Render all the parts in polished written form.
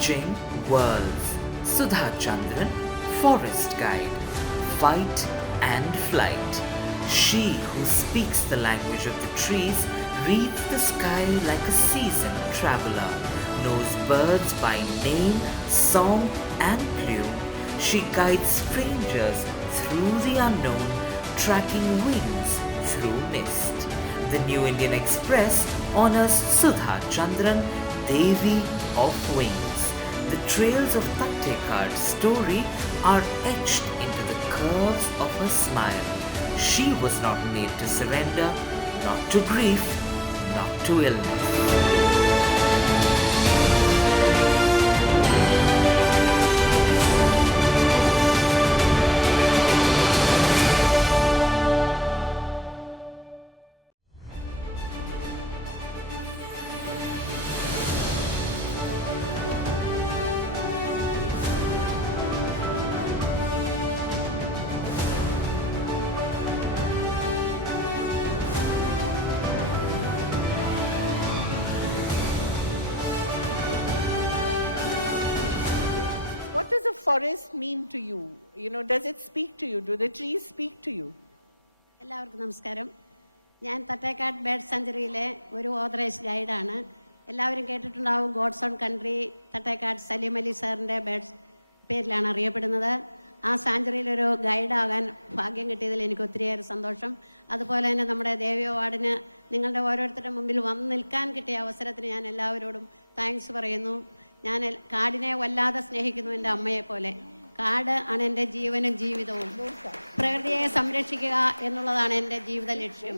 Bridging Worlds. Sudha Chandran, Forest Guide. Fight and Flight. She who speaks the language of the trees, reads the sky like a seasoned traveler, knows birds by name, song and plume. She guides strangers through the unknown, tracking wings through mist. The New Indian Express honors Sudha Chandran, Devi of Wings. The trails of Tattekad's story are etched into the curves of her smile. She was not made to surrender, not to grief, not to illness. What does a forest mean to you? Does it speak to you? Do the trees speak to you? എല്ലാവർക്കും നമസ്കാരം. ഞാൻ Thattekad bird സാഞ്ചുറിയിലെ ഒരു authorised ഗൈഡാണ്. എല്ലാവരും കേട്ടിട്ടുണ്ടാവും God's own country. Thattekkad Salim Ali സാറിൻ്റെ birds പേരിലാണ് അറിയപ്പെടുന്നത്. ആ സാഞ്ചുറിയിലൊരു ഗൈഡാകാൻ ഭാഗ്യം കിട്ടിയതിൽ എനിക്ക് ഒത്തിരിയേറെ സന്തോഷം. അതുപോലെ തന്നെ നമ്മുടെ ദേവി അവാർഡിന് നിങ്ങളുടെ ഓരോരുത്തരുടെ മുമ്പിൽ വന്ന് നിൽക്കാൻ കിട്ടിയ അവസരത്തിന് ഞാൻ എല്ലാവരോടും താങ്ക്സ് പറയുന്നു. ഞാൻ കാടിനെ വല്ലാതെ സ്നേഹിക്കുന്നു, എൻ്റെ അമ്മയെ പോലെ. കാട് ആണ് എൻ്റെ ജീവനും ജീവിതവും. പ്രകൃതിയെ സംരക്ഷിക്കുക എന്നുള്ളതാണ് എൻ്റെ ജീവിത ലക്ഷ്യം.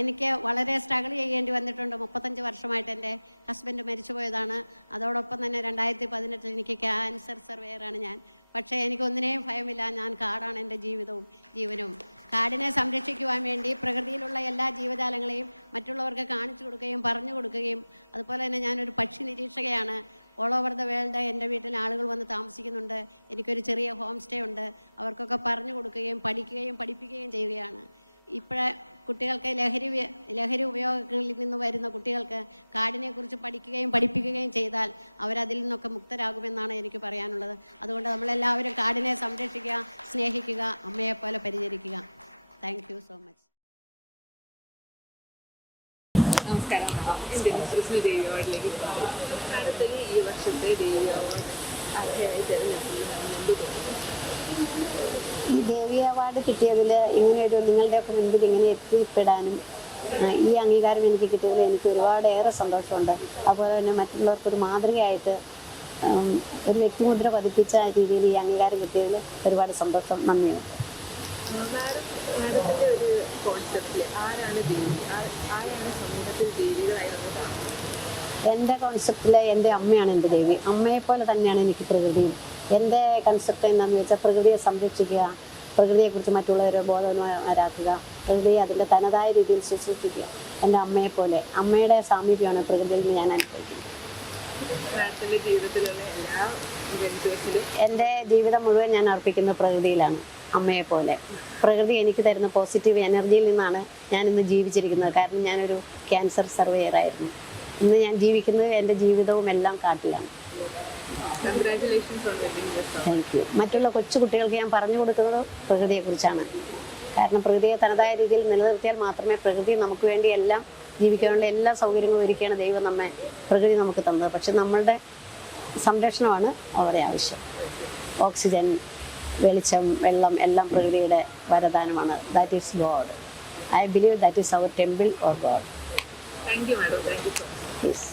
എനിക്ക് വളരെ സ്ട്രഗിൾ ചെയ്യേണ്ടി വന്നിട്ടുണ്ട്. 35 വർഷമായിട്ട് എൻ്റെ ഹസ്ബൻഡ് മരിച്ചുപോയതാണ്. അതോടൊപ്പം തന്നെ 2018 എനിക്ക് ക്യാൻസർ സർവേയറാണ് ഞാൻ. പക്ഷേ എനിക്കൊന്നിനെയും ഭയമില്ല. ഞാൻ കാടാണ് എൻ്റെ ജീവിതവും ജീവനും. കാടിനെ സംരക്ഷിക്കുവാൻ വേണ്ടി പ്രകൃതിയിലുള്ള എല്ലാ ജീവജാലങ്ങളെയും മറ്റുള്ളവർക്ക് കാണിച്ചു കൊടുക്കുകയും പറഞ്ഞു കൊടുക്കുകയും, അതുപോലെ തന്നെ ഞാനൊരു പക്ഷി നിരീക്ഷകയാണ്. ഓൾ ഓവർ ദ വേൾഡ് എൻ്റെ വീട്ടിൽ ആളുകൾ വന്ന് താമസിക്കുന്നുണ്ട്. എനിക്കൊരു ചെറിയ ഹോം സ്റ്റേ ഉണ്ട്. അവർക്കൊക്കെ പറഞ്ഞു കൊടുക്കുകയും പഠിപ്പിക്കുകയും ചെയ്യുകയാണ്. ഇപ്പോഴേ കുട്ടികൾക്ക് ലഹരി ഉപയോഗങ്ങളിൽ നിന്ന് വരുന്ന കുട്ടികൾക്ക് കാടിനെക്കുറിച്ച് പഠിപ്പിക്കുകയും ചെയ്താൽ അവരതിൽ നിന്നൊക്കെ മുക്തരാകുമെന്നാണ് എനിക്ക് പറയാനുള്ളത്. അതുകൊണ്ട് നമ്മളെല്ലാവരും കാടിനെ സംരക്ഷിക്കുക, സ്നേഹിക്കുക, അമ്മയെപ്പോലെ പരിചരിക്കുക. Thank you so much. നമസ്കാരം. എൻ്റെ വിശ്വസിന് ദേവി അവാർഡിലേക്ക് അടുത്തത് ഈ വർഷത്തെ ദേവി അവാർഡ് അർഹയായി തിരഞ്ഞെടുക്കുന്നത്. ഈ ദേവി അവാർഡ് കിട്ടിയതിൽ ഇങ്ങനെയൊരു നിങ്ങളുടെയൊക്കെ മുൻപിൽ ഇങ്ങനെ എത്തിപ്പെടാനും ഈ അംഗീകാരം എനിക്ക് കിട്ടിയതിൽ എനിക്ക് ഒരുപാടേറെ സന്തോഷമുണ്ട്. അതുപോലെ തന്നെ മറ്റുള്ളവർക്കൊരു മാതൃകയായിട്ട് ഒരു വ്യക്തിമുദ്ര പതിപ്പിച്ച രീതിയിൽ ഈ അംഗീകാരം കിട്ടിയതിൽ ഒരുപാട് സന്തോഷം, നന്ദിയുണ്ട്. മാഡത്തിൻ്റെ ഒരു കോൺസെപ്റ്റിൽ ആരാണ് ദേവി, ആരാണ് സമൂഹത്തിൽ ദേവികളായി നമ്മൾ കാണുന്നത്? എൻ്റെ കോൺസെപ്റ്റിൽ എൻ്റെ അമ്മയാണ് എൻ്റെ ദേവി. അമ്മയെപ്പോലെ തന്നെയാണ് എനിക്ക് പ്രകൃതിയും. എൻ്റെ കൺസെപ്റ്റ് എന്താണെന്ന് വെച്ചാൽ പ്രകൃതിയെ സംരക്ഷിക്കുക, പ്രകൃതിയെക്കുറിച്ച് മറ്റുള്ളവരെ ബോധവാന്മാരാക്കുക, പ്രകൃതിയെ അതിൻ്റെ തനതായ രീതിയിൽ ശുശ്രൂഷിക്കുക. എൻ്റെ അമ്മയെപ്പോലെ, അമ്മയുടെ സാമീപ്യമാണ് പ്രകൃതിയിൽ ഞാൻ അനുഭവിക്കുന്നത്. എൻ്റെ ജീവിതം മുഴുവൻ ഞാൻ അർപ്പിക്കുന്നത് പ്രകൃതിയിലാണ്, അമ്മയെപ്പോലെ. പ്രകൃതി എനിക്ക് തരുന്ന പോസിറ്റീവ് എനർജിയിൽ നിന്നാണ് ഞാനിന്ന് ജീവിച്ചിരിക്കുന്നത്. കാരണം ഞാനൊരു ക്യാൻസർ സർവേയറായിരുന്നു. ഇന്ന് ഞാൻ ജീവിക്കുന്നത് എൻ്റെ ജീവിതവും എല്ലാം കാട്ടിലാണ്. Thank you. മറ്റുള്ള കൊച്ചു കുട്ടികൾക്ക് ഞാൻ പറഞ്ഞു കൊടുക്കുന്നത് പ്രകൃതിയെക്കുറിച്ചാണ്. കാരണം പ്രകൃതിയെ തനതായ രീതിയിൽ നിലനിർത്തിയാൽ മാത്രമേ പ്രകൃതി നമുക്ക് വേണ്ടി എല്ലാം ജീവിക്കാനുള്ള എല്ലാ സൗകര്യങ്ങളും ഒരുക്കിയാണ് ദൈവം പ്രകൃതി നമുക്ക് തന്നത്. പക്ഷെ നമ്മളുടെ സംരക്ഷണമാണ് വളരെ ആവശ്യം. ഓക്സിജൻ, വെളിച്ചം, വെള്ളം എല്ലാം പ്രകൃതിയുടെ വരദാനമാണ്. That is God. I believe that is our temple or God. Thank you madam. Thank you so much. Yes.